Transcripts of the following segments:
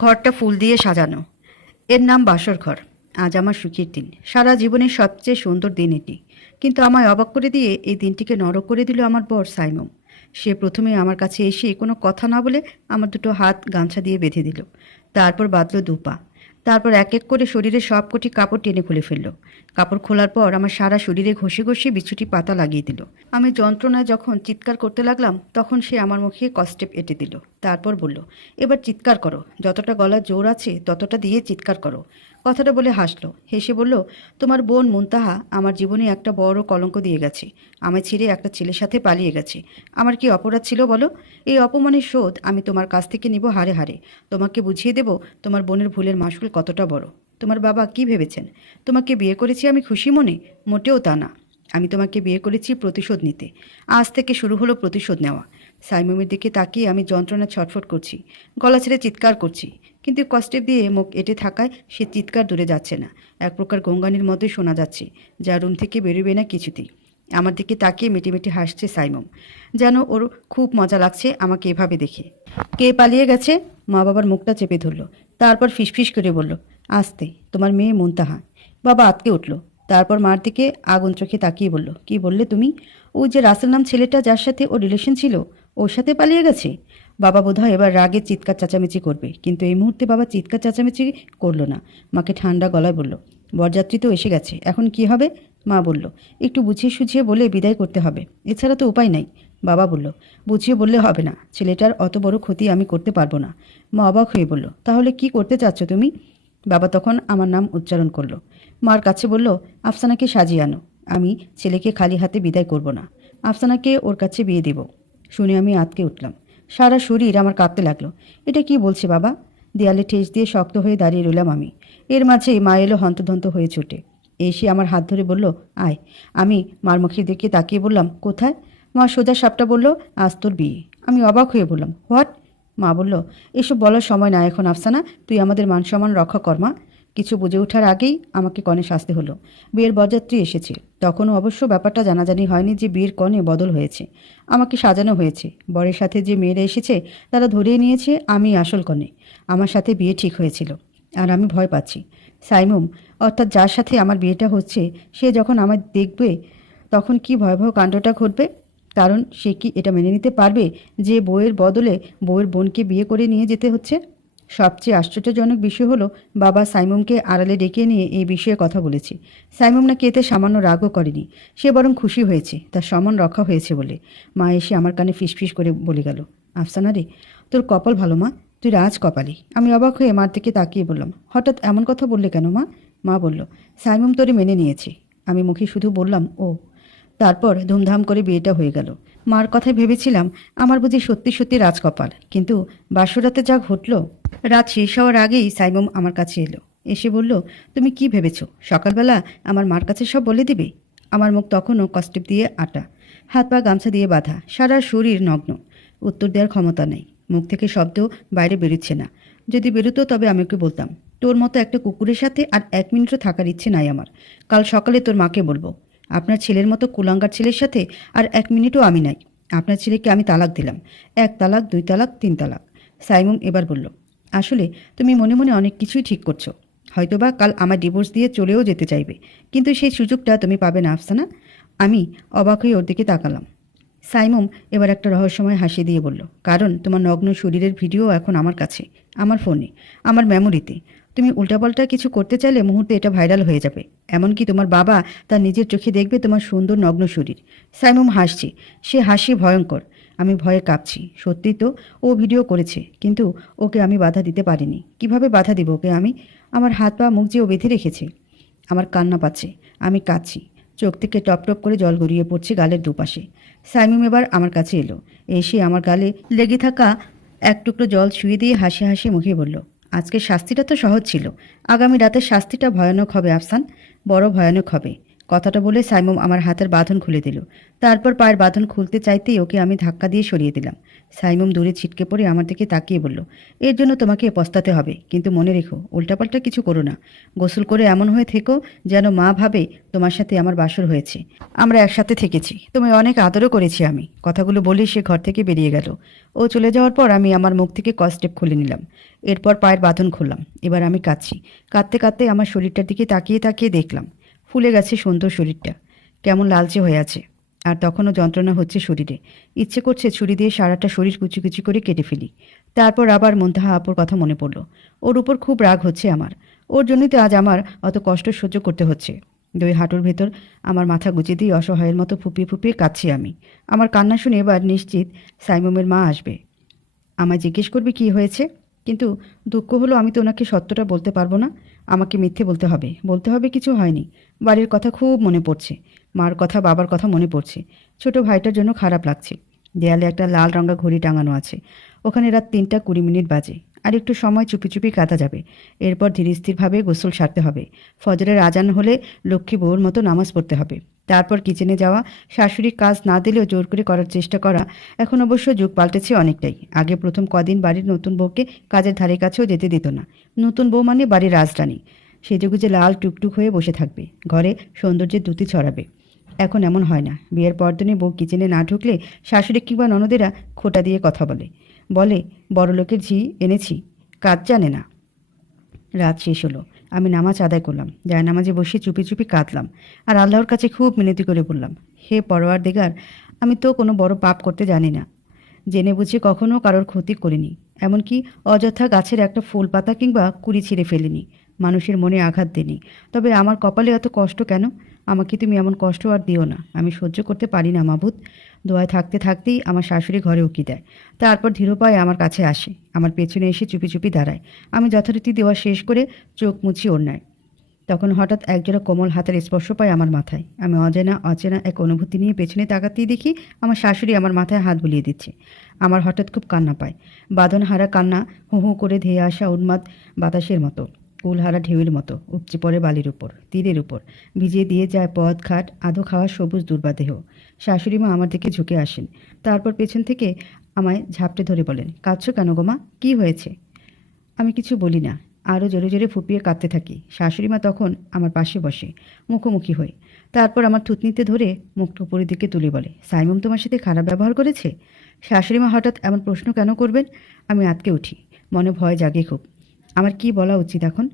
ঘরটা ফুল দিয়ে সাজানো। এর নাম বাসর ঘর। আজ আমার সুখের দিন। সারা জীবনের সবচেয়ে সুন্দর দিন এটি। কিন্তু আমায় অবাক করে দিয়ে এই দিনটিকে নরক করে দিল আমার বর সাইমম সে প্রথমে আমার কাছে এসে কোনো কথা না বলে আমার দুটো হাত গামছা দিয়ে বেঁধে দিল। তারপর বাঁধল দুপা। তারপর এক এক করে শরীরে সব কটি কাপড় টেনে খুলে ফেলল। কাপড় খোলার পর আমার সারা শরীরে ঘষে ঘষে বিছুটি পাতা লাগিয়ে দিল। আমি যন্ত্রণায় যখন চিৎকার করতে লাগলাম, তখন সে আমার মুখে কষ্টেপ এঁটে দিল। তারপর বলল, এবার চিৎকার করো। যতটা গলা জোর আছে, ততটা দিয়ে চিৎকার করো। কথাটা বলে হাসলো। হেসে বলল, তোমার বোন মুনতাহা আমার জীবনে একটা বড় কলঙ্ক দিয়ে গেছে। আমায় ছেড়ে একটা ছেলের সাথে পালিয়ে গেছে। আমার কি অপরাধ ছিল বলো? এই অপমানের শোধ আমি তোমার কাছ থেকে নিব হারে হারে। তোমাকে বুঝিয়ে দেব তোমার বোনের ভুলের মাসুল কতটা বড়। তোমার বাবা কি ভেবেছেন? তোমাকে বিয়ে করেছি আমি খুশি মনে? মোটেও তা না। আমি তোমাকে বিয়ে করেছি প্রতিশোধ নিতে। আজ থেকে শুরু হলো প্রতিশোধ নেওয়া। সাইমমের দিকে তাকিয়ে আমি যন্ত্রণা ছটফট করছি, গলা ছেড়ে চিৎকার করছি, কিন্তু কষ্টে দিয়ে মুখ এঁটে থাকায় সে চিৎকার দূরে যাচ্ছে না। এক প্রকার গঙ্গানির মতোই শোনা যাচ্ছে, যা রুম থেকে বেরোবে না কিছুতেই। আমার দিকে তাকিয়ে মেটে মেটে হাসছে সাইমম, যেন ওর খুব মজা লাগছে আমাকে এভাবে দেখে। কে পালিয়ে গেছে? মা বাবার মুখটা চেপে ধরলো, তারপর ফিসফিস করে বলল, আস্তে, তোমার মেয়ে মুনতাহা। বাবা আতকে উঠল, তারপর মার দিকে আগুন চোখে তাকিয়ে বলল, কি বললে তুমি? ওই যে রাসেল নাম ছেলেটা যার সাথে ওর রিলেশন ছিল ওর সাথে পালিয়ে গেছে? বাবা বোধহয় এবার রাগে চিৎকার চেঁচামেচি করবে। কিন্তু এই মুহূর্তে বাবা চিৎকার চেঁচামেচি করল না। মাকে ঠান্ডা গলায় বলল, বরযাত্রী তো এসে গেছে। এখন কি হবে? মা বলল, একটু বুঝিয়ে সুঝিয়ে বলে বিদায় করতে হবে। এছাড়া তো উপায় নাই। বাবা বলল, বুঝিয়ে বললে হবে না। ছেলেটার অত বড় ক্ষতি আমি করতে পারব না। মা অবাক হয়ে বলল, তাহলে কি করতে চাচ্ছ তুমি? বাবা তখন আমার নাম উচ্চারণ করল। মার কাছে বলল, আফসানাকে সাজিয়ে আনো। আমি ছেলেকে খালি হাতে বিদায় করব না। আফসানাকে ওর কাছে বিয়ে দেব। শুনে আমি আতকে উঠলাম। সারা শরীর আমার কাঁপতে লাগল। এটা কি বলছে বাবা? দেয়ালে ঠেস দিয়ে শক্ত হয়ে দাঁড়িয়ে রইলাম আমি। এর মাঝে মা এলো হন্তধন্ত হয়ে ছুটে। এসে আমার হাত ধরে বলল, আয়। আমি মার মুখের দিকে তাকিয়ে বললাম, কোথায়? মা সোজা সাপটা বলল, আজ তোর বিয়ে। আমি অবাক হয়ে বললাম, হোয়াট? মা বলল, এসব বলার সময় না, এখন আফসানা। তুই আমাদের মান সম্মান রক্ষা কর মা। কিছু বুঝে ওঠার আগেই আমাকে কনে শাস্তি হলো। বিয়ের বরযাত্রী এসেছে। তখনও অবশ্য ব্যাপারটা জানাজানি হয়নি যে বিয়ের কনে বদল হয়েছে। আমাকে সাজানো হয়েছে। বরের সাথে যে মেয়েরা এসেছে, তারা ধরিয়ে নিয়েছে আমি আসল কনে। আমার সাথে বিয়ে ঠিক হয়েছিল। আর আমি ভয় পাচ্ছি। সাইমুম, অর্থাৎ যার সাথে আমার বিয়েটা হচ্ছে, সে যখন আমার দেখবে, তখন কি ভয়াবহ কাণ্ডটা ঘটবে? কারণ সে কি এটা মেনে নিতে পারবে যে বউয়ের বদলে বউয়ের বোনকে বিয়ে করে নিয়ে যেতে হচ্ছে? সবচেয়ে আশ্চর্যজনক বিষয় হলো, বাবা সাইমুমকে আড়ালে ডেকে নিয়ে এই বিষয়ে কথা বলেছে। সাইমুম নাকি এতে সামান্য রাগও করেনি। সে বরং খুশি হয়েছে, তার সমান রক্ষা হয়েছে বলে। মা এসে আমার কানে ফিসফিস করে বলে গেল, আফসানা রে, তোর কপাল ভালো মা, তুই রাজ কপালি। আমি অবাক হয়ে মার দিকে তাকিয়ে বললাম, হঠাৎ এমন কথা বললে কেন মা? মা বলল সাইমুম তোরে মেনে নিয়েছে। আমি মুখে শুধু বললাম, ও। তারপর ধুমধাম করে বিয়েটা হয়ে গেল। মার কথায় ভেবেছিলাম, আমার বুঝি সত্যি সত্যি রাজকপাল। কিন্তু বাসরাতে যা ঘটল, রাত শেষ হওয়ার আগেই সাইমম আমার কাছে এলো। এসে বলল, তুমি কি ভেবেছো? সকালবেলা আমার মার কাছে সব বলে দিবে? আমার মুখ তখনও কষ্টেপ দিয়ে আটা, হাত পা গামছা দিয়ে বাঁধা, সারা শরীর নগ্ন। উত্তর দেওয়ার ক্ষমতা নেই। মুখ থেকে শব্দ বাইরে বেরোচ্ছে না। যদি বেরোতো তবে আমি ওকে বলতাম, তোর মতো একটা কুকুরের সাথে আর এক মিনিটও থাকার ইচ্ছে নাই আমার। কাল সকালে তোর মাকে বলব। আপনার ছেলের মতো কুলাঙ্গার ছেলের সাথে আর এক মিনিটও আমি নাই। আপনার ছেলেকে আমি তালাক দিলাম। এক তালাক, দুই তালাক, তিন তালাক। সাইমুম এবার বলল, আসলে তুমি মনে মনে অনেক কিছুই ঠিক করছ। হয়তোবা কাল আমার ডিভোর্স দিয়ে চলেও যেতে চাইবে। কিন্তু সেই সুযোগটা তুমি পাবে না, আফসানা। আমি অবাক হয়ে ওর দিকে তাকালাম। সাইমুম এবার একটা রহস্যময় হাসি দিয়ে বলল, কারণ তোমার নগ্ন শরীরের ভিডিও এখন আমার কাছে, আমার ফোনে, আমার মেমোরিতে তুমি উল্টাপাল্টা কিছু করতে চাইলে মুহূর্তে এটা ভাইরাল হয়ে যাবে। এমনকি তোমার বাবা তার নিজের চোখে দেখবে তোমার সুন্দর নগ্ন শরীর। সাইমুম, হাসছে। সে হাসি ভয়ঙ্কর। আমি ভয়ে কাঁপছি। সত্যি তো ও ভিডিও করেছে, কিন্তু ওকে আমি বাধা দিতে পারিনি। কীভাবে বাধা দিব ওকে আমি? আমার হাত পা, মুখ যে ও বেঁধে রেখেছে, আমার কান্না পাচ্ছে। আমি কাঁদছি। চোখ থেকে টপ টপ করে জল গড়িয়ে পড়ছে গালের দুপাশে। সাইমুম এবার আমার কাছে এলো। এসে আমার গালে লেগে থাকা এক টুকরো জল শুয়ে দিয়ে হাসি হাসি মুখে বলল আজকের শাস্তিটা তো সহজ ছিল। আগামী রাতের শাস্তিটা ভয়ানক হবে, আফসান। বড় ভয়ানক হবে। কথাটা বলে সাইমম আমার হাতের বাঁধন খুলে দিল। তারপর পায়ের বাঁধন খুলতে চাইতেই ওকে আমি ধাক্কা দিয়ে সরিয়ে দিলাম। সাইমুম দূরে ছিটকে পড়ে আমার দিকে তাকিয়ে বলল, এর জন্য তোমাকে পস্তাতে হবে, কিন্তু মনে রেখো, উল্টাপাল্টা কিছু করো না। গোসল করে এমন হয়ে থেকো যেন মা ভাবে তোমার সাথে আমার বাসর হয়েছে। আমরা একসাথে থেকেছি। তোমায় অনেক আদরও করেছি আমি। কথাগুলো বলেই সে ঘর থেকে বেরিয়ে গেল। ও চলে যাওয়ার পর আমি আমার মুখ থেকে কস্টেপ খুলে নিলাম। এরপর পায়ের বাঁধন খুললাম। এবার আমি কাঁদছি। কাঁদতে কাঁদতে আমার শরীরটার দিকে তাকিয়ে তাকিয়ে দেখলাম। ফুলে গেছে সুন্দর শরীরটা। কেমন লালচে হয়ে আছে। আর তখনও যন্ত্রণা হচ্ছে শরীরে। ইচ্ছে করছে ছুরি দিয়ে সারাটা শরীর কুচি কুচি করে কেটে ফেলি। তারপর আবার মন্তাহা আপুর কথা মনে পড়ল। ওর উপর খুব রাগ হচ্ছে আমার। ওর জন্যই তো আজ আমার অত কষ্ট সহ্য করতে হচ্ছে। দুই হাঁটুর ভেতর আমার মাথা গুজে দিয়ে অসহায়ের মতো ফুপিয়ে ফুপিয়ে কাঁদছি আমি। আমার কান্না শুনে এবার নিশ্চিত সাইমমের মা আসবে। আমায় জিজ্ঞেস করবে কি হয়েছে? কিন্তু দুঃখ হলো আমি তো ওনাকে সত্যটা বলতে পারব না। আমাকে মিথ্যে বলতে হবে। বলতে হবে কিছু হয়নি। বাড়ির কথা খুব মনে পড়ছে। মার কথা, বাবার কথা মনে পড়ছে। ছোট ভাইটার জন্য খারাপ লাগছে। দেয়ালে একটা লাল রঙা ঘড়ি টাঙানো আছে। ওখানে রাত তিনটা কুড়ি মিনিট বাজে। আর একটু সময় চুপি চুপি কাটা যাবে। এরপর ধীরে স্থিরভাবে গোসল সারতে হবে। ফজরের আজান হলে লক্ষ্মী বউর মতো নামাজ পড়তে হবে। তারপর কিচেনে যাওয়া শাশুড়ি কাজ না দিলেও জোর করে করার চেষ্টা করা, এখন অবশ্য যুগ পাল্টেছে অনেকটাই। আগে প্রথম কদিন বাড়ির নতুন বউকে কাজের ধারে কাছেও যেতে দিত না। নতুন বউ মানে বাড়ির রাজরানী। সেজেগুজে লাল টুকটুক হয়ে বসে থাকবে। ঘরে সৌন্দর্যের দুতি ছড়াবে। এখন এমন হয় না। বিয়ের পরদিনই বউ কিচেনে না ঢুকলে শাশুড়ি কিংবা ননদেরা খোটা দিয়ে কথা বলে। বলে বড়লোকের ঝি এনেছি, কাজ জানে না। রাত শেষ হলো। আমি নামাজ আদায় করলাম। যায় নামাজে বসে চুপি চুপি কাঁদলাম। আর আল্লাহর কাছে খুব মিনতি করে বললাম, হে পরোয়ার দিগার, আমি তো কোনো বড় পাপ করতে জানি না। জেনে বুঝে কখনও কারোর ক্ষতি করিনি। এমনকি অযথা গাছের একটা ফুল পাতা কিংবা কুড়ি ছিঁড়ে ফেলিনি। মানুষের মনে আঘাত দিনি। তবে আমার কপালে এত কষ্ট কেন? আমাকে তুমি এমন কষ্ট আর দিও না। আমি সহ্য করতে পারি না মাবুদ। দোয়ায় থাকতে থাকতেই আমার শাশুড়ি ঘরে উকি দেয়। তারপর ধীরোপায়ে আমার কাছে আসে। আমার পেছনে এসে চুপি চুপি দাঁড়ায়। আমি যথারীতি দেওয়া শেষ করে চোখ মুছি অন্যায় তখন হঠাৎ একজোড়া কোমল হাতের স্পর্শ পায় আমার মাথায়। আমি অজানা, অচেনা এক অনুভূতি নিয়ে পেছনে তাকাতেই দেখি আমার শাশুড়ি আমার মাথায় হাত বুলিয়ে দিচ্ছে। আমার হঠাৎ খুব কান্না পায়। বাঁধন হারা কান্না, হু হু করে ধেয়ে আসা উন্মাদ বাতাসের মতো। কুলহারা ঢেউয়ের মতো, উপচে পড়ে বালির উপর, তীরের উপর। ভিজিয়ে দিয়ে যায় পথ ঘাট, আধো খাওয়া সবুজ দুর্বাদেহ শাশুড়ি মা আমার দিকে ঝুঁকে আসেন। তারপর পেছন থেকে আমায় ঝাপটে ধরে বলেন, কাঁদছো কেন গো মা? কী হয়েছে? আমি কিছু বলি না আরও জোরে জোরে ফুপিয়ে কাঁদতে থাকি। শাশুড়িমা তখন আমার পাশে বসে, মুখোমুখি হই। তারপর আমার থুতনিতে ধরে মুখটা উপরের দিকে তুলে বলে, সাইমম তোমার সাথে খারাপ ব্যবহার করেছে? শাশুড়িমা হঠাৎ এমন প্রশ্ন কেন করবেন? আমি আটকে উঠি। মনে ভয় জাগে খুব। আমার কি বলা উচিত এখন?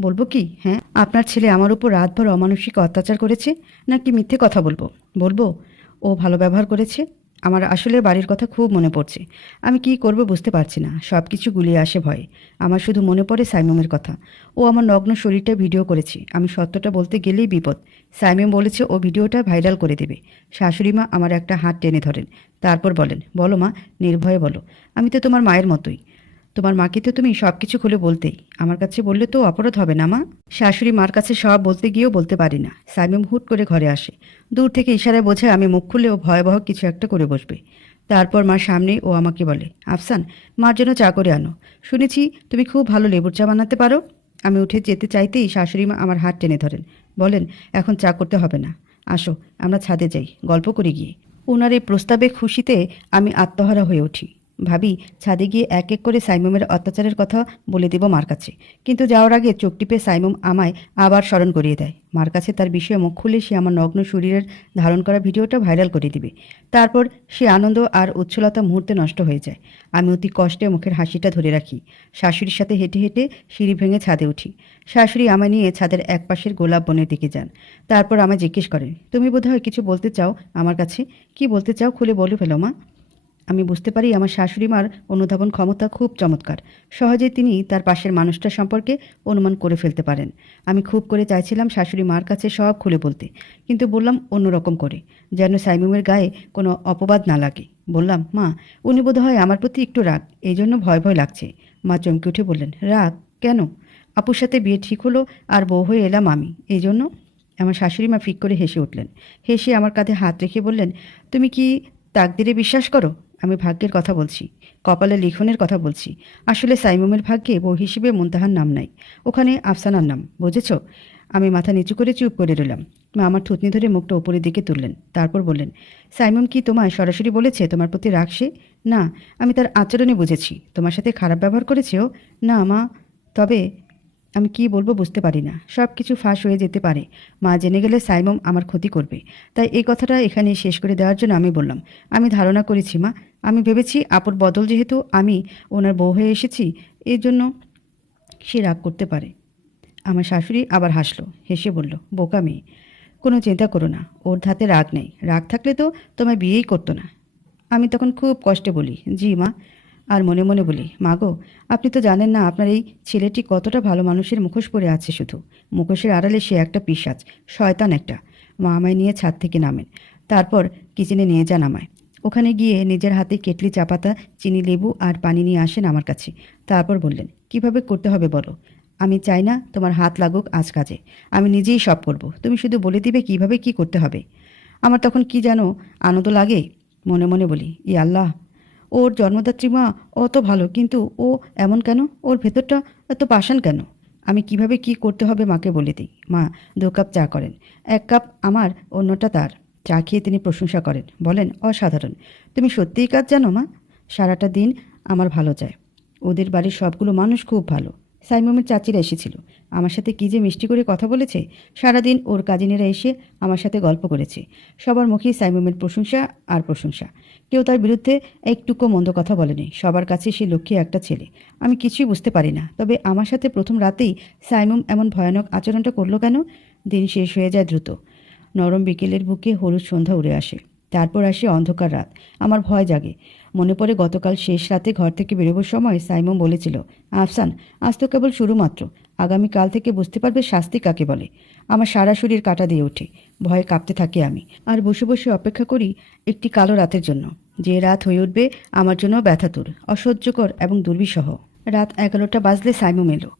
বলব কি? হ্যাঁ আপনার ছেলে আমার উপর রাতভর অমানসিক অত্যাচার করেছে নাকি মিথ্যে কথা বলব? বলব। ও ভালো ব্যবহার করেছে। আমার আসলে বাড়ির কথা খুব মনে পড়ছে। আমি কি করব বুঝতে পারছি না। সব কিছু গুলিয়ে আসে ভয়ে। আমার শুধু মনে পড়ে সাইমমের কথা। ও আমার নগ্ন শরীরটা ভিডিও করেছে। আমি সত্যটা বলতে গেলেই বিপদ। সাইমম বলেছে ও ভিডিওটা ভাইরাল করে দেবে। শাশুড়ি মা আমার একটা হাত টেনে ধরেন। তারপর বলেন, বলো মা, নির্ভয়ে বলো। আমি তো তোমার মায়ের মতোই। তোমার মাকে তো তুমি সব কিছু খুলে বলতেই। আমার কাছে বললে তো অপরাধ হবে না মা। শাশুড়ি মার কাছে সব বলতে গিয়েও বলতে পারি না। সাইমিম হুট করে ঘরে আসে। দূর থেকে ইশারায় বোঝায় আমি মুখ খুললেও ভয়াবহ কিছু একটা করে বসবে। তারপর মার সামনেই ও আমাকে বলে, আফসান, মার জন্য চা করে আনো। শুনেছি তুমি খুব ভালো লেবুর চা বানাতে পারো আমি উঠে যেতে চাইতেই শাশুড়ি মা আমার হাত টেনে ধরেন। বলেন, এখন চা করতে হবে না। আসো, আমরা ছাদে যাই। গল্প করে গিয়ে ওনার এই প্রস্তাবে খুশিতে আমি আত্মহারা হয়ে উঠি। ভাবি, ছাদে গিয়ে এক এক করে সাইমমের অত্যাচারের কথা বলে দেব মার কাছে। কিন্তু যাওয়ার আগে চোখ টিপে সাইমম আমায় আবার স্মরণ করিয়ে দেয়। মার কাছে তার বিষয়ে মুখ খুলে সে আমার নগ্ন শরীরের ধারণ করা ভিডিওটা ভাইরাল করে দিবে। তারপর সে আনন্দ আর উচ্ছলতা মুহূর্তে নষ্ট হয়ে যায়। আমি অতি কষ্টে মুখের হাসিটা ধরে রাখি। শাশুড়ির সাথে হেঁটে হেঁটে সিঁড়ি ভেঙে ছাদে উঠি। শাশুড়ি আমায় নিয়ে ছাদের এক পাশের গোলাপ বনের দিকে যান। তারপর আমায় জিজ্ঞেস করেন, তুমি বোধহয় কিছু বলতে চাও আমার কাছে? কি বলতে চাও খুলে বলে ফেলো মা। আমি বুঝতে পারি আমার শাশুড়ি মার অনুধাবন ক্ষমতা খুব চমৎকার। সহজে তিনি তার পাশের মানুষটা সম্পর্কে অনুমান করে ফেলতে পারেন। আমি খুব করে চাইছিলাম শাশুড়ি মার কাছে সব খুলে বলতে, কিন্তু বললাম অন্যরকম করে, যেন সাইমুমের গায়ে কোনো অপবাদ না লাগে। বললাম, মা, উনি বোধহয় আমার প্রতি একটু রাগ এই জন্য ভয় ভয় লাগছে। মা চমকে উঠে বললেন, রাগ? কেন? আপুর সাথে বিয়ে ঠিক হলো আর বউ হয়ে এলাম আমি এই জন্য আমার শাশুড়ি মা ফিক করে হেসে উঠলেন। হেসে আমার কাঁধে হাত রেখে বললেন, তুমি কি তাকদিরে বিশ্বাস করো? আমি ভাগ্যের কথা বলছি, কপালে লিখনের কথা বলছি। আসলে সাইমুমের ভাগ্যে বউ হিসেবে মুনতাহার নাম নাই। ওখানে আফসানার নাম, বুঝেছ? আমি মাথা নিচু করে চুপ করে রইলাম। মা আমার থুতনি ধরে মুখটা ওপরের দিকে তুললেন, তারপর বললেন সাইমন কি তোমায় সরাসরি বলেছে তোমার প্রতি রাগ সে? না, আমি তার আচরণে বুঝেছি। তোমার সাথে খারাপ ব্যবহার করেছে ও? না মা, তবে আমি কি বলব বুঝতে পারি না। সব কিছু ফাঁস হয়ে যেতে পারে। মা জেনে গেলে সাইমম আমার ক্ষতি করবে। তাই এই কথাটা এখানে শেষ করে দেওয়ার জন্য আমি বললাম, আমি ধারণা করেছি মা। আমি ভেবেছি আপুর বদল যেহেতু আমি ওনার বউ হয়ে এসেছি, এর জন্য সে রাগ করতে পারে। আমার শাশুড়ি আবার হাসলো, হেসে বলল, বোকা মেয়ে, কোনো চিন্তা করো না, ওর ধাতে রাগ নেই। রাগ থাকলে তো তোমায় বিয়েই করতো না। আমি তখন খুব কষ্টে বলি, জি মা আর মনে মনে বলি, মা গো, আপনি তো জানেন না আপনার এই ছেলেটি কতটা ভালো মানুষের মুখোশ পরে আছে শুধু। মুখোশের আড়ালে সে একটা পিসাজ, শয়তান একটা। মা আমায় নিয়ে ছাদ থেকে নামেন। তারপর কিচেনে নিয়ে যান আমায়। ওখানে গিয়ে নিজের হাতে কেটলি, চাপাতা, চিনি, লেবু আর পানি নিয়ে আসেন আমার কাছে। তারপর বললেন, কীভাবে করতে হবে বলো? আমি চাই না তোমার হাত লাগুক আজ কাজে। আমি নিজেই সব করব। তুমি শুধু বলে দিবে কীভাবে কি করতে হবে। আমার তখন কি যেন আনন্দ লাগে? মনে মনে বলি, ই আল্লাহ ওর জন্মদাত্রী মা অত ভালো, কিন্তু ও এমন কেন? ওর ভেতরটা এত পাষাণ কেন? আমি কীভাবে কি করতে হবে মাকে বলে দিই? মা, দু কাপ চা করেন। এক কাপ আমার, অন্যটা তার। চা খেয়ে তিনি প্রশংসা করেন। বলেন, অসাধারণ। তুমি সত্যিই কাজ জানো, মা? সারাটা দিন আমার ভালো যায়। ওদের বাড়ির সবগুলো মানুষ খুব ভালো। সাইমমের চাচিরা এসেছিল। আমার সাথে কী যে মিষ্টি করে কথা বলেছে? সারাদিন ওর কাজিনেরা এসে আমার সাথে গল্প করেছে। সবার মুখেই সাইমমের প্রশংসা আর প্রশংসা। কেউ তার বিরুদ্ধে একটুকু মন্দ কথা বলেনি। সবার কাছে সে লক্ষ্মী একটা ছেলে। আমি কিছুই বুঝতে পারি না। তবে আমার সাথে প্রথম রাতেই সাইমুম এমন ভয়ানক আচরণটা করল কেন? দিন শেষ হয়ে যায় দ্রুত। নরম বিকেলের বুকে হলুদ সন্ধ্যা উড়ে আসে। তারপর আসে অন্ধকার রাত। আমার ভয় জাগে। মনে পড়ে গতকাল শেষ রাতে ঘর থেকে বেরোবার সময় সাইমন বলেছিল, আফসান, আজ তো কেবল শুরু মাত্র আগামীকাল থেকে বুঝতে পারবে শাস্তি কাকে বলে। আমার সারা শরীর কাটা দিয়ে ওঠে। ভয়ে কাঁপতে থাকি আমি। আর বসে বসে অপেক্ষা করি একটি কালো রাতের জন্য। যে রাত হয়ে উঠবে আমার জন্য ব্যথাতুর, অসহ্যকর এবং দুর্বিষহ। রাত এগারোটা বাজলে সাইমুম এলো।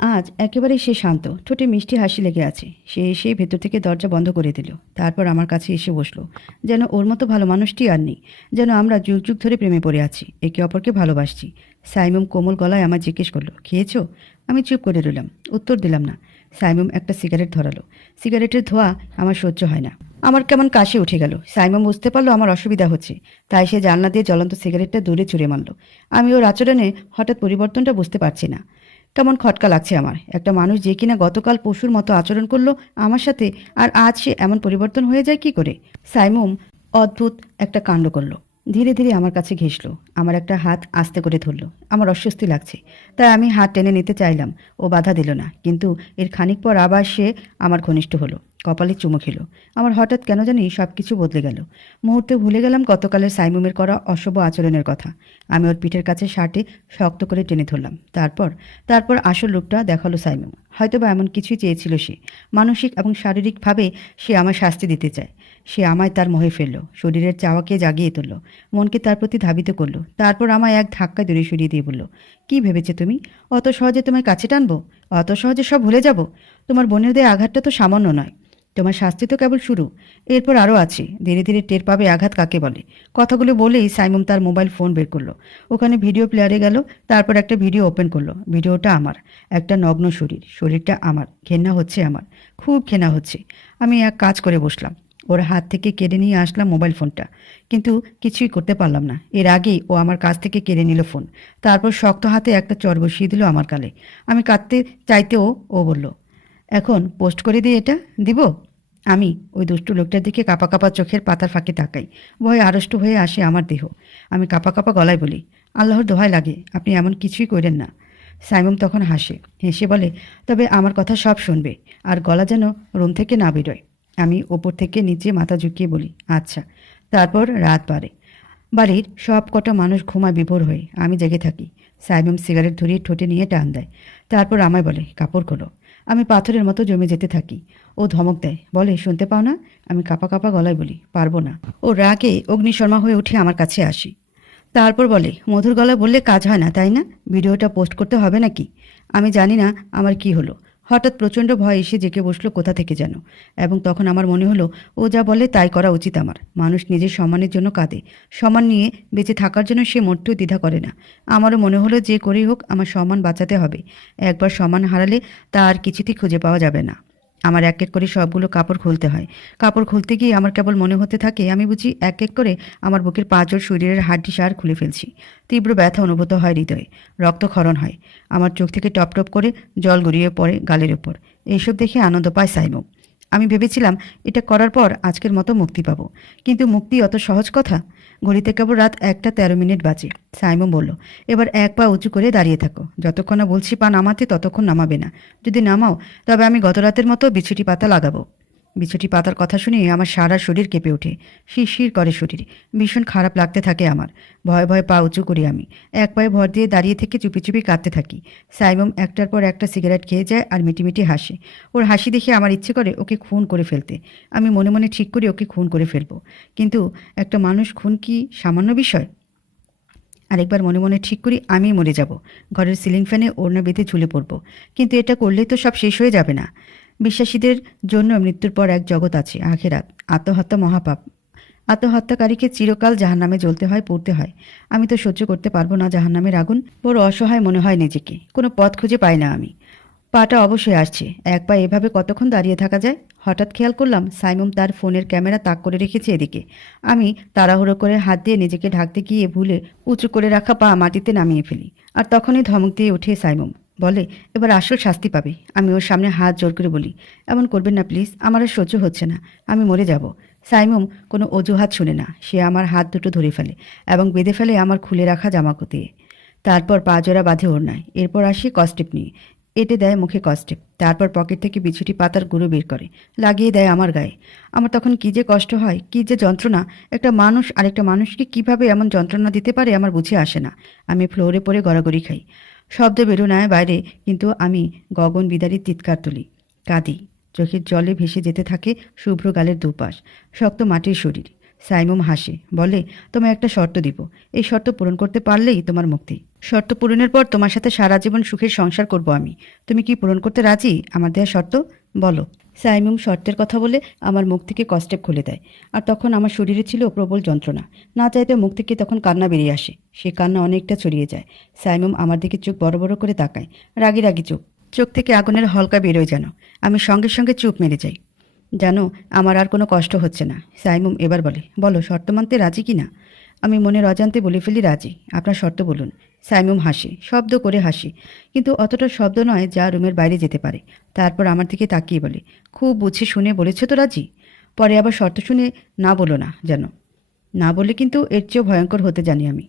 আজ একেবারেই সে শান্ত। ঠোঁটে মিষ্টি হাসি লেগে আছে। সে এসে ভেতর থেকে দরজা বন্ধ করে দিল। তারপর আমার কাছে এসে বসল। যেন ওর মতো ভালো মানুষটি আর নেই। যেন আমরা যুগ যুগ ধরে প্রেমে পড়ে আছি। একে অপরকে ভালোবাসছি। সাইমুম কোমল গলায় আমার জিজ্ঞেস করল, খেয়েছো? আমি চুপ করে রইলাম। উত্তর দিলাম না। সাইমুম একটা সিগারেট ধরালো। সিগারেটের ধোয়া আমার সহ্য হয় না। আমার কেমন কাশি উঠে গেল। সাইমুম বুঝতে পারল আমার অসুবিধা হচ্ছে। তাই সে জানলা দিয়ে জ্বলন্ত সিগারেটটা দূরে ছুঁড়ে মারল। আমি ওর আচরণে হঠাৎ পরিবর্তনটা বুঝতে পারছি না। কেমন খটকা লাগছে আমার। একটা মানুষ যে কিনা গতকাল পশুর মতো আচরণ করল আমার সাথে, আর আজ সে এমন পরিবর্তন হয়ে যায় কি করে? সাইমুম অদ্ভুত একটা কাণ্ড করল। ধীরে ধীরে আমার কাছে ঘেসলো আমার একটা হাত আস্তে করে ধরলো। আমার অস্বস্তি লাগছে। তাই আমি হাত টেনে নিতে চাইলাম। ও বাধা দিল না। কিন্তু এর খানিক পর আবার সে আমার ঘনিষ্ঠ হলো। কপালে চুমু খেলো। আমার হঠাৎ কেন জানি সব কিছু বদলে গেল। মুহূর্তে ভুলে গেলাম গতকালের সাইমুমের করা অশুভ আচরণের কথা। আমি ওর পিঠের কাছে শার্টে শক্ত করে টেনে ধরলাম। তারপর তারপর আসল রূপটা দেখাল সাইমুম। হয়তো বা এমন কিছুই চেয়েছিল সে। মানসিক এবং শারীরিকভাবে সে আমার শাস্তি দিতে চায়। সে আমায় তার মোহে ফেলল। শরীরের চাওয়াকে জাগিয়ে তুলল। মনকে তার প্রতি ধাবিত করল। তারপর আমায় এক ধাক্কায় দূরে সরিয়ে দিয়ে বলল, কি ভেবেছে তুমি? অত সহজে তোমায় কাছে টানবো? অত সহজে সব ভুলে যাব? তোমার বোনের দেয় আঘাতটা তো সামান্য নয়। তোমার শাস্তি তো কেবল শুরু। এরপর আরও আছে। ধীরে ধীরে টের পাবে আঘাত কাকে বলে। কথাগুলো বলেই সাইমুম তার মোবাইল ফোন বের করল। ওখানে ভিডিও প্লেয়ারে গেল, তারপর একটা ভিডিও ওপেন করল। ভিডিওটা আমার। একটা নগ্ন শরীর। শরীরটা আমার। ঘেন্না হচ্ছে আমার। খুব ঘেনা হচ্ছে। আমি এক কাজ করে বসলাম। ওর হাত থেকে কেড়ে নিয়ে আসলাম মোবাইল ফোনটা। কিন্তু কিছুই করতে পারলাম না। এর আগেই ও আমার কাছ থেকে কেড়ে নিল ফোন। তারপর শক্ত হাতে একটা চর বসিয়ে দিল আমার কালে আমি কাঁদতে চাইতেও ও বলল এখন পোস্ট করে দিই এটা দিব? আমি ওই দুষ্টু লোকটার দিকে কাপা কাপা চোখের পাতার ফাঁকে তাকাই। ভয়ে আড়ষ্ট হয়ে আসে আমার দেহ। আমি কাপা কাপা গলায় বলি, আল্লাহর দোহাই লাগে, আপনি এমন কিছুই করেন না। সাইমন তখন হাসে, হেসে বলে, তবে আমার কথা সব শুনবে, আর গলা যেন রুম থেকে না বেরোয়। আমি ওপর থেকে নিচে মাথা ঝুঁকিয়ে বলি আচ্ছা। তারপর রাত বাড়ে। বাড়ির সব কটা মানুষ ঘুমায় বিভোর হয়ে, আমি জেগে থাকি। সাইমম সিগারেট ধরিয়ে ঠোঁটে নিয়ে টান দেয়। তারপর আমায় বলে, কাপড় খোলো। আমি পাথরের মতো জমে যেতে থাকি। ও ধমক দেয়, বলে, শুনতে পাও না? আমি কাপা কাপা গলায় বলি, পারব না। ও রাগে অগ্নিশর্মা হয়ে উঠে আমার কাছে আসি। তারপর বলে, মধুর গলায় বললে কাজ হয় না, তাই না? ভিডিওটা পোস্ট করতে হবে নাকি? আমি জানি না আমার কি হলো। হঠাৎ প্রচণ্ড ভয় এসে জেগে বসল কোথা থেকে যেন। এবং তখন আমার মনে হলো, ও যা বলে তাই করা উচিত আমার। মানুষ নিজের সম্মানের জন্য কাঁদে। সম্মান নিয়ে বেঁচে থাকার জন্য সে মোটেও দ্বিধা করে না। আমারও মনে হলো যে করেই হোক, আমার সম্মান বাঁচাতে হবে। একবার সম্মান হারালে তা আর কিছুতেই খুঁজে পাওয়া যাবে না। আমার এক এক করে সবগুলো কাপড় খুলতে হয়। কাপড় খুলতে গিয়ে আমার কেবল মনে হতে থাকে, আমি বুঝি এক এক করে আমার বুকের পাঁচর শরীরের হাড্ডি সার খুলে ফেলছি। তীব্র ব্যথা অনুভূত হয় হৃদয়ে, রক্তক্ষরণ হয়। আমার চোখ থেকে টপ টপ করে জল গড়িয়ে পড়ে গালের ওপর এইসব দেখে আনন্দ পায় সাইমো আমি ভেবেছিলাম এটা করার পর আজকের মতো মুক্তি পাবো। কিন্তু মুক্তি অত সহজ কথা? ঘড়িতে কেবল রাত একটা তেরো মিনিট বাজে সাইমো বলল। এবার এক পা উঁচু করে দাঁড়িয়ে থাকো। যতক্ষণ না বলছি পা নামাতে ততক্ষণ নামাবে না। যদি নামাও, তবে আমি গত রাতের মতো বিছুটি পাতা লাগাবো। বিছুটি পাতার কথা শুনে আমার সারা শরীর কেঁপে ওঠে। শিরশির করে শরীর। ভীষণ খারাপ লাগতে থাকে আমার। ভয়ে ভয়ে পা উঁচু করি আমি। এক পায়ে ভর দিয়ে দাঁড়িয়ে থেকে চুপি চুপি কাঁদতে থাকি। সাইমম একটার পর একটা সিগারেট খেয়ে যায় আর মিটিমিটি হাসে। ওর হাসি দেখে আমার ইচ্ছে করে ওকে খুন করে ফেলতে। আমি মনে মনে ঠিক করি ওকে খুন করে ফেলব। কিন্তু একটা মানুষ খুন কি সামান্য বিষয়? আরেকবার মনে মনে ঠিক করি আমি মরে যাব। ঘরের সিলিং ফ্যানে ওড়না বেঁধে ঝুলে পড়ব। কিন্তু এটা করলেই তো সব শেষ হয়ে যাবে না। বিশ্বাসীদের জন্য মৃত্যুর পর এক জগৎ আছে, আখেরাত। আত্মহত্যা মহাপাপ। আত্মহত্যাকারীকে চিরকাল জাহান্নামে জ্বলতে হয়, পড়তে হয়। আমি তো সহ্য করতে পারব না জাহান্নামের আগুন। বড় অসহায় মনে হয় নিজেকে। কোনো পথ খুঁজে পাই না আমি। পাটা অবশ্যই আসছে। এক পা এভাবে কতক্ষণ দাঁড়িয়ে থাকা যায়? হঠাৎ খেয়াল করলাম সাইমুম তার ফোনের ক্যামেরা তাক করে রেখেছে এদিকে। আমি তাড়াহুড়ো করে হাত দিয়ে নিজেকে ঢাকতে গিয়ে ভুলে উঁচু করে রাখা পা মাটিতে নামিয়ে ফেলি। আর তখনই ধমক দিয়ে উঠে সাইমুম। বলে, এবার আসল শাস্তি পাবে। আমি ওর সামনে হাত জোর করে বলি, এমন করবেন না প্লিজ, আমার আর সহ্য হচ্ছে না, আমি মরে যাব। সাইমুম কোনো অজুহাত শুনে না, সে আমার হাত দুটো ধরে ফেলে এবং বেঁধে ফেলে আমার খুলে রাখা জামাকো দিয়ে তারপর পা জোড়া বাঁধে ওর নাই এরপর আসি কস্টেপ নিয়ে। এটে দেয় মুখে কস্টেপ, তারপর পকেট থেকে বিছুটি পাতার গুঁড়ো বের করে, লাগিয়ে দেয় আমার গায়ে। আমার তখন কী যে কষ্ট হয়, কী যে যন্ত্রণা, একটা মানুষ, আরেকটা মানুষকে কীভাবে এমন যন্ত্রণা দিতে পারে আমার বুঝে আসে না। আমি ফ্লোরে পড়ে গড়াগড়ি খাই। শব্দ বেরো নেয় বাইরে, কিন্তু আমি গগন বিদারির চিৎকার তুলি। কাঁদি। চোখের জলে ভেসে যেতে থাকে শুভ্র গালের দুপাশ, শক্ত মাটির শরীর। সাইমুম হাসে, বলে, তোমায় একটা শর্ত দিব। এই শর্ত পূরণ করতে পারলেই তোমার মুক্তি। শর্ত পূরণের পর তোমার সাথে সারা জীবন সুখের সংসার করব আমি। তুমি কি পূরণ করতে রাজি? আমার দেয়া শর্ত? বলো। সাইমুম শর্তের কথা বলে আমার মুখ থেকে কস্টেপ খুলে দেয়। আর তখন আমার শরীরে ছিল প্রবল যন্ত্রণা। না চাইতে মুখ থেকে তখন কান্না বেরিয়ে আসে। সে কান্না অনেকটা ছড়িয়ে যায়। সাইমুম আমার দিকে চোখ বড় বড় করে তাকায়। রাগি রাগি চোখ। চোখ থেকে আগুনের হলকা বেরোয় যেন। আমি সঙ্গে সঙ্গে চুপ মেরে যাই। জানো, আমার আর কোনো কষ্ট হচ্ছে না। সাইমুম, এবার বলে, বলো, শর্ত মানতে রাজি কি না? আমি মনের অজান্তে বলে ফেলি, রাজি। আপনার শর্ত বলুন। সাইমুম হাসে, শব্দ করে হাসি, কিন্তু অতটা শব্দ নয় যা রুমের বাইরে যেতে পারে। তারপর আমার দিকে তাকিয়ে বলে, খুব বুঝে শুনে বলেছে তো রাজি? পরে আবার শর্ত শুনে না বলো না যেন না বলে কিন্তু এর চেয়েও ভয়ঙ্কর হতে জানি আমি।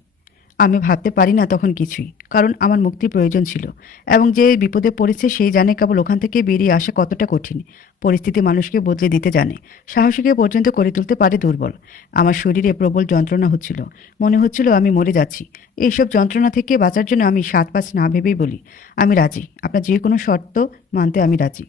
আমি ভাবতে পারি না তখন কিছুই, কারণ আমার মুক্তির প্রয়োজন ছিল। এবং যে বিপদে পড়েছে সেই জানে কেবল ওখান থেকে বেরিয়ে আসা কতটা কঠিন। পরিস্থিতি মানুষকে বদলে দিতে জানে, সাহসীকে পর্যন্ত করে তুলতে পারে দুর্বল। আমার শরীরে প্রবল যন্ত্রণা হচ্ছিল, মনে হচ্ছিল আমি মরে যাচ্ছি। এইসব যন্ত্রণা থেকে বাঁচার জন্য আমি সাত পাঁচ না ভেবেই বলি, আমি রাজি, আপনার যে কোনো শর্ত মানতে আমি রাজি।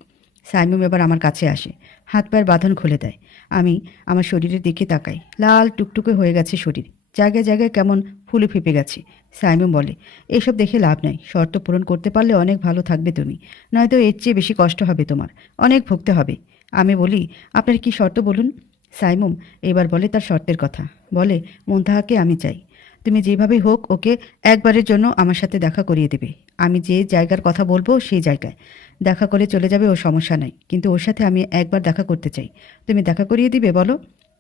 সাইমুম এবার আমার কাছে আসে হাত পায়ের বাঁধন খুলে দেয়। আমি আমার শরীরের দিকে তাকাই, লাল টুকটুকে হয়ে গেছে শরীর। জায়গায় জায়গায় কেমন ফুলে ফেপে গেছে। সাইমন বলে, এসব দেখে লাভ নাই, শর্ত পূরণ করতে পারলে অনেক ভালো থাকবে তুমি, নয়তো এর চেয়ে বেশি কষ্ট হবে তোমার, অনেক ভুগতে হবে। আমি বলি, আপনার কি শর্ত বলুন? সাইমুম এবার বলে, তার শর্তের কথা। বলে মন্তাহাকে আমি চাই, তুমি যেভাবে হোক ওকে একবারের জন্য আমার সাথে দেখা করিয়ে দেবে, আমি যে জায়গার কথা বলব সেই জায়গায়। দেখা করে চলে যাবে ও সমস্যা নাই, কিন্তু ওর সাথে আমি একবার দেখা করতে চাই, তুমি দেখা করিয়ে দিবে, বলো।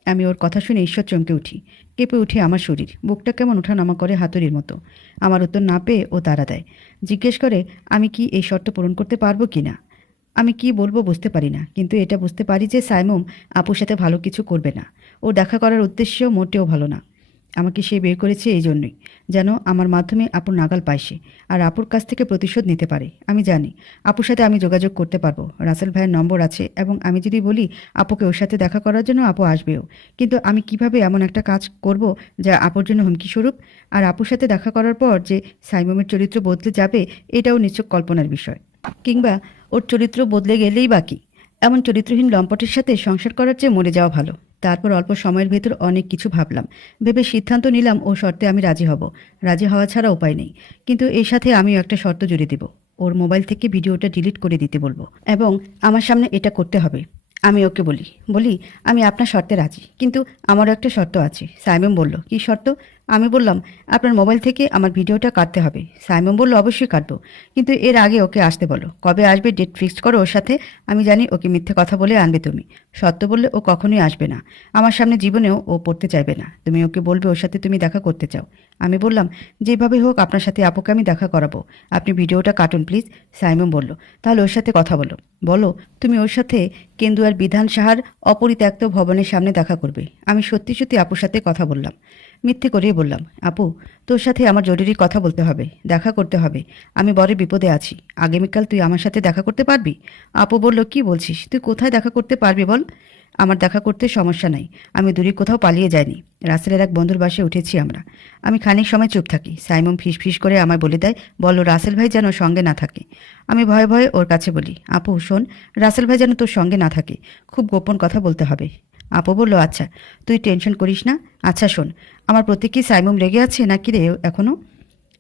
আমি ওর কথা শুনে ঈশ্বর চমকে উঠি। কেঁপে উঠে আমার শরীর। বুকটা কেমন ওঠানামা করে হাতুড়ির মতো। আমার উত্তর না পেয়ে ও তারা দেয়। জিজ্ঞেস করে, আমি কি এই শর্ত পূরণ করতে পারব কি না? আমি কি বলব বুঝতে পারি না। কিন্তু এটা বুঝতে পারি যে সাইমুম আপুর সাথে ভালো কিছু করবে না। ও দেখা করার উদ্দেশ্য মোটেও ভালো না। আমাকে সে বের করেছে এই জন্যই, যেন আমার মাধ্যমে আপুর নাগাল পায় সে আর আপুর কাছ থেকে প্রতিশোধ নিতে পারে। আমি জানি, আপুর সাথে আমি যোগাযোগ করতে পারব। রাসেল ভাইয়ের নম্বর আছে এবং আমি যদি বলি, আপুকে ওর সাথে দেখা করার জন্য আপু আসবেও। কিন্তু আমি কীভাবে এমন একটা কাজ করব যা আপুর জন্য হুমকি স্বরূপ? আর আপুর সাথে দেখা করার পর যে সাইমমের চরিত্র বদলে যাবে, এটাও নিশ্চয় কল্পনার বিষয়। কিংবা ওর চরিত্র বদলে গেলেই বাকি এমন চরিত্রহীন লম্পটের সাথে সংসার করার চেয়ে মরে যাওয়া ভালো। তারপর অল্প সময়ের ভেতর অনেক কিছু ভাবলাম। ভেবে সিদ্ধান্ত নিলাম ও শর্তে আমি রাজি হব। রাজি হওয়া ছাড়া উপায় নেই। কিন্তু এর সাথে আমিও একটা শর্ত জুড়ে দেব। ওর মোবাইল থেকে ভিডিওটা ডিলিট করে দিতে বলব। এবং আমার সামনে এটা করতে হবে। আমি ওকে বলি বলি, আমি আপনার শর্তে রাজি। কিন্তু আমারও একটা শর্ত আছে। সাইমন বলল, কি শর্ত? আমি বললাম, আপনার মোবাইল থেকে আমার ভিডিওটা কাটতে হবে। সাইমন বলল, অবশ্যই কাটবো। কিন্তু এর আগে ওকে আসতে বলো। কবে আসবে ডেট ফিক্সড করো ওর সাথে? আমি জানি ওকে মিথ্যে কথা বলে আনবে তুমি। সত্য বললে ও কখনোই আসবে না। আমার সামনে জীবনেও ও পড়তে চাইবে না। তুমি ওকে বলবে ওর সাথে তুমি দেখা করতে চাও। আমি বললাম, যেভাবে হোক আপনার সাথে আপুকে আমি দেখা করাবো। আপনি ভিডিওটা কাটুন, প্লিজ। সাইমন বলল, তাহলে ওর সাথে কথা বলো। বলো, তুমি ওর সাথে কেন্দুয়ার বিধান সাহার অপরিত্যক্ত ভবনের সামনে দেখা করবে। আমি সত্যি সত্যি আপুর সাথে কথা বললাম। মিথ্যে করেই বললাম, আপু, তোর সাথে আমার জরুরি কথা বলতে হবে, দেখা করতে হবে। আমি বড় বিপদে আছি। আগামীকাল তুই আমার সাথে দেখা করতে পারবি? আপু বলল, কি বলছিস? তুই কোথায় দেখা করতে পারবি বল? আমার দেখা করতে সমস্যা নাই। আমি দূরে কোথাও পালিয়ে যাইনি। রাসেলের এক বন্ধুর বাসে উঠেছি আমরা। আমি খানিক সময় চুপ থাকি। সাইমন ফিস ফিস করে আমায় বলে দেয় বলল রাসেল ভাই যেন সঙ্গে না থাকে। আমি ভয়ে ভয়ে ওর কাছে বলি, আপু, শোন, রাসেল ভাই যেন তোর সঙ্গে না থাকে। খুব গোপন কথা বলতে হবে। আপু বলল আচ্ছা তুই টেনশন করিস না। আচ্ছা শোন আমার প্রতি কি সাইমুম রেগে আছে নাকি রে এখনও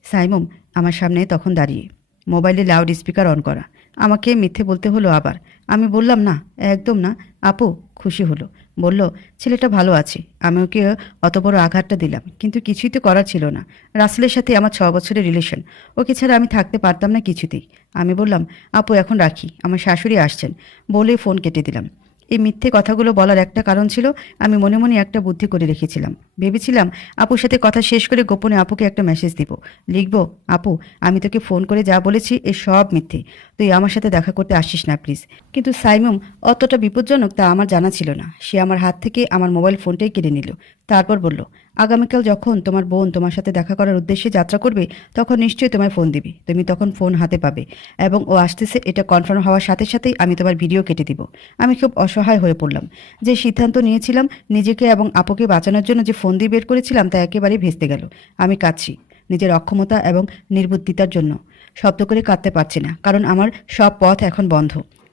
সাইমুম, আমার সামনে তখন দাঁড়িয়ে, মোবাইলে লাউড স্পিকার অন করা। আমাকে মিথ্যে বলতে হলো আবার। আমি বললাম, না, একদম না। আপু খুশি হলো, বলল, ছেলেটা ভালো আছে, আমি ওকে অত বড় আঘাতটা দিলাম, কিন্তু কিছুই তো করার ছিল না। রাসেলের সাথে আমার ছ বছরের রিলেশন ওকে ছাড়া আমি থাকতে পারতাম না কিছুতেই। আমি বললাম, আপু, এখন রাখি, আমার শাশুড়ি আসছেন। বলে ফোন কেটে দিলাম। এই মিথ্যে কথাগুলো বলার একটা কারণ ছিল, আমি মনে মনে একটা বুদ্ধি করে রেখেছিলাম। ভেবেছিলাম, আপুর সাথে কথা শেষ করে গোপনে আপুকে একটা মেসেজ দিব। লিখব, আপু, আমি তোকে ফোন করে যা বলেছি, এ সব মিথ্যে। তুই আমার সাথে দেখা করতে আসিস না প্লিজ কিন্তু সাইমুম অতটা বিপজ্জনক তা আমার জানা ছিল না। সে আমার হাত থেকে আমার মোবাইল ফোনটাই কেড়ে নিল। তারপর বলল আগামীকাল যখন তোমার বোন তোমার সাথে দেখা করার উদ্দেশ্যে যাত্রা করবে, তখন নিশ্চয়ই তোমায় ফোন দিবি। তুমি তখন ফোন হাতে পাবে। এবং ও আসতেছে, এটা কনফার্ম হওয়ার সাথে সাথেই আমি তোমার ভিডিও কেটে দিব। আমি খুব অসহায় হয়ে পড়লাম। যে সিদ্ধান্ত নিয়েছিলাম, নিজেকে এবং আপুকে বাঁচানোর জন্য যে ফোন দিয়ে বের করেছিলাম, তা একেবারে ভেস্তে গেল। আমি কাঁদছি, নিজের অক্ষমতা এবং নির্বুদ্ধিতার জন্য। শব্দ করে কাঁদতে পারছি না, কারণ আমার সব পথ এখন বন্ধ।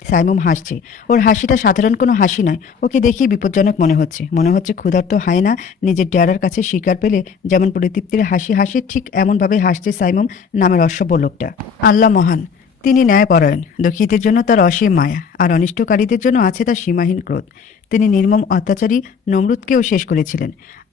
সাইমুম হাসছে। ওর হাসিটা সাধারণ কোনো হাসি নয়। ওকে দেখেই বিপজ্জনক মনে হচ্ছে। মনে হচ্ছে ক্ষুধার্ত হয় না নিজের ডেয়ারার কাছে শিকার পেলে যেমন পরিতৃপ্তির হাসি হাসে, ঠিক এমনভাবে হাসছে সাইমুম নামের অসভ্য লোকটা। আল্লাহ মহান, তিনি ন্যায়পরায়ণ, দুঃখীদের জন্য তার অসীম মায়া, আর অনিষ্টকারীদের জন্য আছে তার সীমাহীন ক্রোধ। তিনি নির্মম অত্যাচারী নমরুদকেও শেষ করেছিলেন,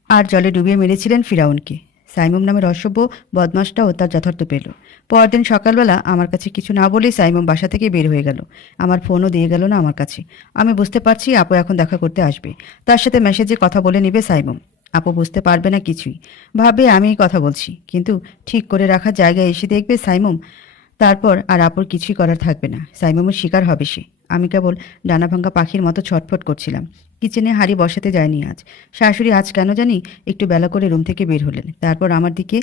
আর জলে ডুবিয়ে মেরেছিলেন ফিরাউনকে। সাইমুম নামের অসভ্য বদমাসটাও তার যথার্থ পেল। পরদিন সকালবেলা আমার কাছে কিছু না বলেই সাইমুম বাসা থেকে বের হয়ে গেল। আমার ফোনও দিয়ে গেল না আমার কাছে। আমি বুঝতে পারছি আপু এখন দেখা করতে আসবে। তার সাথে মেসেজে কথা বলে নেবে সাইমুম। আপু বুঝতে পারবে না কিছুই। ভাবে আমিই কথা বলছি। কিন্তু ঠিক করে রাখার জায়গায় এসে দেখবে সাইমুম তারপর আর আপুর কিছুই করার থাকবে না। সাইমুমের শিকার হবে সে। আমি কেবল ডানা ভাঙ্গা পাখির মতো ছটফট করছিলাম। কিচেনে হাড়ি বসাতে যায়নি আজ। শাশুড়ি আজ কেন জানি একটু বেলা করে রুম থেকে বের হলেন। তারপর আমার দিকে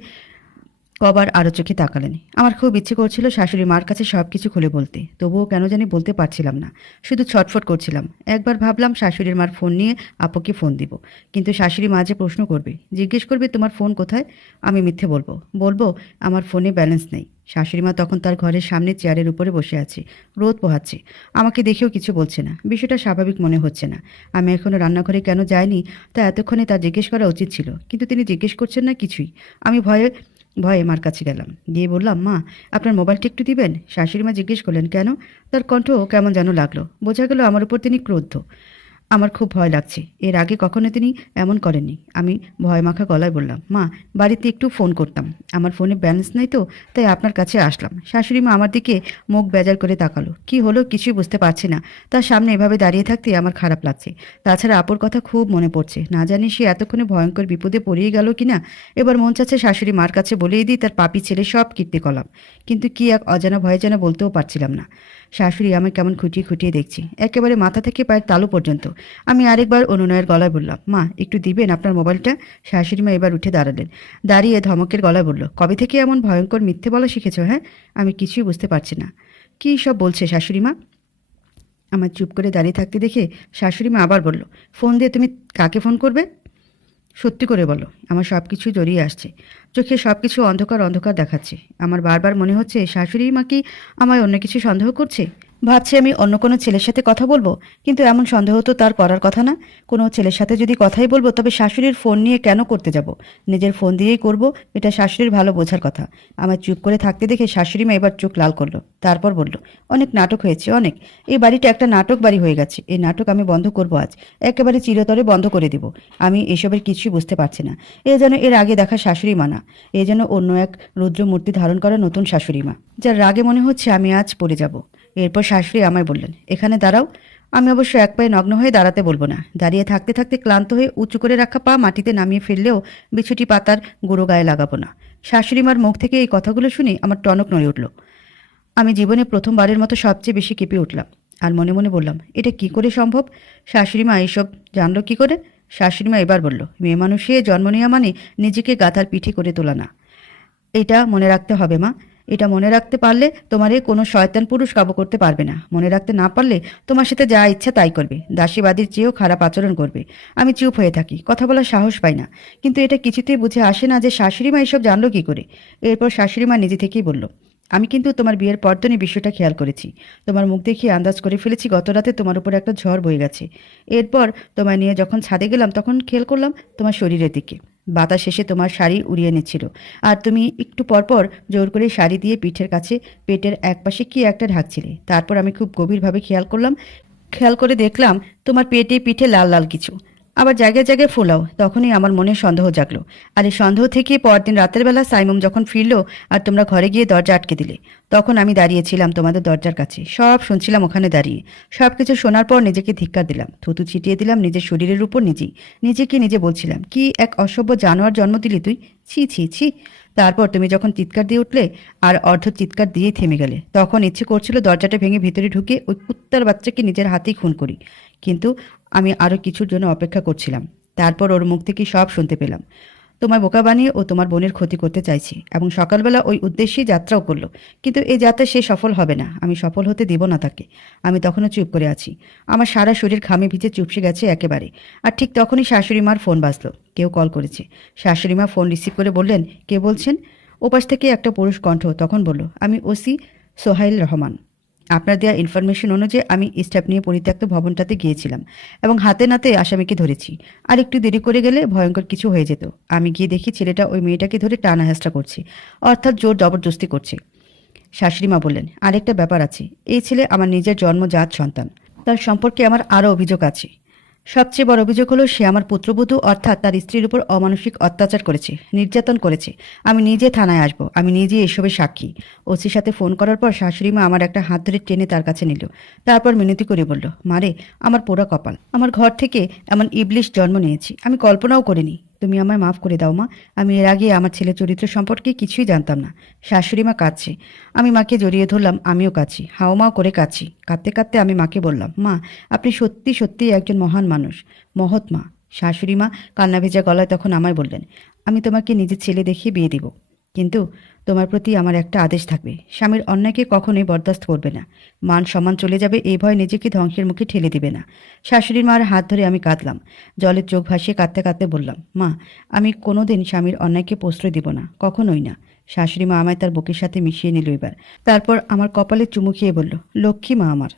কবার আরও চোখে তাকালেন। আমার খুব ইচ্ছে করছিল শাশুড়ি মার কাছে সব কিছু খুলে বলতে। তবুও কেন জানি বলতে পারছিলাম না। শুধু ছটফট করছিলাম। একবার ভাবলাম শাশুড়ির মার ফোন নিয়ে আপুকে ফোন দিব। কিন্তু শাশুড়ি মা যে প্রশ্ন করবে, জিজ্ঞেস করবে তোমার ফোন কোথায়? আমি মিথ্যে বলব। বলব, আমার ফোনে ব্যালেন্স নেই। শাশুড়ি মা তখন তার ঘরের সামনে চেয়ারের উপরে বসে আছে, রোদ পোহাচ্ছে। আমাকে দেখেও কিছু বলছে না। বিষয়টা স্বাভাবিক মনে হচ্ছে না। আমি এখনও রান্নাঘরে কেন যাইনি তা এতক্ষণে তার জিজ্ঞেস করা উচিত ছিল, কিন্তু তিনি জিজ্ঞেস করছেন না কিছুই। আমি ভয়ে ভয়ে মার কাছে গেলাম। গিয়ে বললাম, মা, আপনার মোবাইলটা একটু দিবেন? শাশুড়ি মা জিজ্ঞেস করলেন, কেন? তার কণ্ঠ কেমন যেন লাগল। বোঝা গেল আমার উপর তিনি ক্রোধ আমার খুব ভয় লাগছে। এর আগে কখনো তিনি এমন করেননি। আমি ভয় মাখা গলায় বললাম, মা, বাড়িতে একটু ফোন করতাম। আমার ফোনে ব্যালেন্স নেই তো, তাই আপনার কাছে আসলাম। শাশুড়ি মা আমার দিকে মুখ বেজার করে তাকালো। কি হলো কিছুই বুঝতে পারছি না। তার সামনে এভাবে দাঁড়িয়ে থাকতে আমার খারাপ লাগছে। তাছাড়া আপুর কথা খুব মনে পড়ছে। না জানি সে এতক্ষণে ভয়ঙ্কর বিপদে পড়িয়ে গেল কিনা। এবার মন চাচ্ছে শাশুড়ি মার কাছে বলেই দিই, তার পাপি ছেলে সব কীর্তি কলাম কিন্তু কি এক অজানা ভয়ে যেন বলতেও পারছিলাম না। শাশুড়ি আমায় কেমন খুঁটিয়ে খুঁটিয়ে দেখছি। একেবারে মাথা থেকে পায়ের তালু পর্যন্ত। আমি আরেকবার অনুনয়ের গলায় বললাম, মা, একটু দিবেন আপনার মোবাইলটা? শাশুড়ি মা এবার উঠে দাঁড়ালেন। দাঁড়িয়ে ধমকের গলায় বলল, কবে থেকে এমন ভয়ঙ্কর মিথ্যে বলা শিখেছো হ্যাঁ? আমি কিছুই বুঝতে পারছি না। কী সব বলছে শাশুড়ি মা? আমার চুপ করে দাঁড়িয়ে থাকতে দেখে শাশুড়ি মা আবার বলল, ফোন দিয়ে তুমি কাকে ফোন করবে? সত্যি করে বলো, আমার সব কিছু জড়িয়ে আসছে। চোখে সব কিছু অন্ধকার অন্ধকার দেখাচ্ছে। আমার বারবার মনে হচ্ছে শাশুড়ি মা কি আমায় অন্য কিছু সন্দেহ করছে? ভাবছি আমি অন্য কোনো ছেলের সাথে কথা বলব, কিন্তু এমন সন্দেহ তো তার করার কথা না। কোনো ছেলের সাথে যদি কথাই বলব, তবে শাশুড়ির ফোন নিয়ে কেন করতে যাব? নিজের ফোন দিয়েই করব, এটা শাশুড়ির ভালো বোঝার কথা। আমার চুপ করে থাকতে দেখে শাশুড়ি মা এবার চোখ লাল করল, তারপর বলল, অনেক নাটক হয়েছে, অনেক। এই বাড়িটা একটা নাটক বাড়ি হয়ে গেছে। এই নাটক আমি বন্ধ করব আজ। একেবারে চিরতরে বন্ধ করে দিব। আমি এসবের কিছুই বুঝতে পারছি না। এ যেন এর আগে দেখা শাশুড়ি মা না। এ যেন অন্য এক রুদ্রমূর্তি ধারণ করা নতুন শাশুড়ি মা যার রাগে মনে হচ্ছে আমি আজ পড়ে যাব। এরপর শাশুড়ি আমায় বললেন, এখানে দাঁড়াও, আমি অবশ্য এক পায়ে নগ্ন হয়ে দাঁড়াতে বলব না। দাঁড়িয়ে থাকতে থাকতে ক্লান্ত হয়ে উঁচু করে রাখা পা মাটিতে নামিয়ে ফেললেও বিছুটি পাতার গুঁড়ো গায়ে লাগাবো না। শাশুড়িমার মুখ থেকে এই কথাগুলো শুনে আমার টনক নড়ে উঠল। আমি জীবনে প্রথমবারের মতো সবচেয়ে বেশি কেঁপে উঠলাম আর মনে মনে বললাম, এটা কি করে সম্ভব? শাশুড়িমা এইসব জানলো কি করে? শাশুড়িমা এবার বলল, মেয়ে মানুষে জন্ম নেওয়া মানে নিজেকে গাথার পিঠে করে তোলা না। এটা মনে রাখতে হবে মা এটা মনে রাখতে পারলে তোমারে কোনো শয়তান পুরুষ কাবু করতে পারবে না। মনে রাখতে না পারলে তোমার সাথে যা ইচ্ছা তাই করবে। দাসীবাদীর চেয়েও খারাপ আচরণ করবে। আমি চুপ হয়ে থাকি, কথা বলার সাহস পাই না। কিন্তু এটা কিছুতেই বুঝে আসে না যে শাশুড়ি মা এসব জানলো কি করে। এরপর শাশুড়ি মা নিজে থেকেই বলল, আমি কিন্তু তোমার বিয়ের পরতনই বিষয়টা খেয়াল করেছি। তোমার মুখ দেখিয়ে আন্দাজ করে ফেলেছি, গত রাতে তোমার উপর একটা ঝড় বয়ে গেছে। এরপর তোমায় নিয়ে যখন ছাদে গেলাম, তখন খেয়াল করলাম তোমার শরীরের দিকে। বাতাস এসে তোমার শাড়ি উড়িয়ে নিচ্ছিল। আর তুমি একটু পরপর জোর করে শাড়ি দিয়ে পিঠের কাছে পেটের একপাশে কি একটা ঢাকছিলে। তারপর আমি খুব গভীরভাবে খেয়াল করলাম, খেয়াল করে দেখলাম তোমার পেটে পিঠে লাল লাল কিছু। আবার জায়গায় জায়গায় ফোলাও, তখনই আমার মনে সন্দেহ জাগলো। আর এই সন্দেহ থেকে পরদিন রাতের বেলা সাইমুম যখন ফিরলো আর তোমরা ঘরে গিয়ে দরজা আটকে দিলে, তখন আমি দাঁড়িয়েছিলাম তোমাদের দরজার কাছে। সব শুনছিলাম ওখানে দাঁড়িয়ে। সব কিছু শোনার পর নিজেকে ধিক্কার দিলাম, থুতু ছিটিয়ে দিলাম নিজের শরীরের উপর নিজেই। নিজেকে নিজে বলছিলাম, কি এক অসভ্য জানোয়ার জন্ম দিলি তুই? ছি ছি ছি। তারপর তুমি যখন চিৎকার দিয়ে উঠলে আর অর্ধ চিৎকার দিয়েই থেমে গেলে, তখন ইচ্ছে করছিল দরজাটা ভেঙে ভিতরে ঢুকে ওই কুত্তার বাচ্চাকে নিজের হাতেই খুন করি। কিন্তু আমি আরও কিছুর জন্য অপেক্ষা করছিলাম। তারপর ওর মুখ থেকে সব শুনতে পেলাম। তোমার বোকা বানিয়ে ও তোমার বোনের ক্ষতি করতে চাইছি এবং সকালবেলা ওই উদ্দেশ্যেই যাত্রাও করল। কিন্তু এই যাত্রা সে সফল হবে না। আমি সফল হতে দেব না তাকে। আমি তখনও চুপ করে আছি। আমার সারা শরীর ঘামে ভিজে চুপসে গেছে একেবারে। আর ঠিক তখনই শাশুড়ি মার ফোন বাজলো। কেউ কল করেছে। শাশুড়ি মা ফোন রিসিভ করে বললেন, কে বলছেন? ওপাশ থেকে একটা পুরুষ কণ্ঠ তখন বলল, আমি ওসি সোহাইল রহমান। আপনার দেওয়া ইনফরমেশন অনুযায়ী আমি স্টাফ নিয়ে পরিত্যক্ত ভবনটাতে গিয়েছিলাম এবং হাতে নাতে আসামিকে ধরেছি। আর একটু দেরি করে গেলে ভয়ঙ্কর কিছু হয়ে যেত। আমি গিয়ে দেখি ছেলেটা ওই মেয়েটাকে ধরে টানা হেঁচড়া করছে, অর্থাৎ জোর জবরদস্তি করছে। শাশুড়িমা বললেন, আরেকটা ব্যাপার আছে। এই ছেলে আমার নিজের জন্মজাত সন্তান। তার সম্পর্কে আমার আরও অভিযোগ আছে। সবচেয়ে বড় অভিযোগ হলো সে আমার পুত্রবধূ, অর্থাৎ তার স্ত্রীর উপর অমানসিক অত্যাচার করেছে, নির্যাতন করেছে। আমি নিজে থানায় আসব, আমি নিজে এসবের সাক্ষী। ওসির সাথে ফোন করার পর শাশুড়ি মা আমার একটা হাত ধরে টেনে তার কাছে নিল। তারপর মিনতি করে বলল মারে আমার পোড়া কপাল। আমার ঘর থেকে এমন ইবলিশ জন্ম নিয়েছি, আমি কল্পনাও করিনি তুমি আমায় মাফ করে দাও মা। আমি এর আগে আমার ছেলের চরিত্র সম্পর্কে কিছুই জানতাম না। শাশুড়ি মা কাঁদছে। আমি মাকে জড়িয়ে ধরলাম, আমিও কাঁদছি। হাওমাও করে কাঁদছি। কাঁদতে কাঁদতে আমি মাকে বললাম, মা, আপনি সত্যি সত্যি একজন মহান মানুষ। মহৎ মা। শাশুড়ি মা কান্না ভেজা গলায় তখন আমায় বললেন, আমি তোমাকে নিজের ছেলে দেখিয়ে বিয়ে দিব। কিন্তু তোমার প্রতি আমার একটা আদেশ থাকবে। স্বামীর অন্যায়কে কখনোই বরদাস্ত করবে না। মান সম্মান চলে যাবে, এই ভয় নিজেকে ধ্বংসের মুখে ঠেলে দিবে না। শাশুড়ির মার হাত ধরে আমি কাঁদলাম। জলের চোখ ভাসিয়ে কাঁদতে কাঁদতে বললাম, মা, আমি কোনোদিন স্বামীর অন্যায়কে প্রশ্রয় দিব না, কখনোই না। শাশুড়ি মা আমায় তার বুকের সাথে মিশিয়ে নিল এবার। তারপর আমার কপালে চুমু খেয়ে বলল, লক্ষ্মী মা আমার।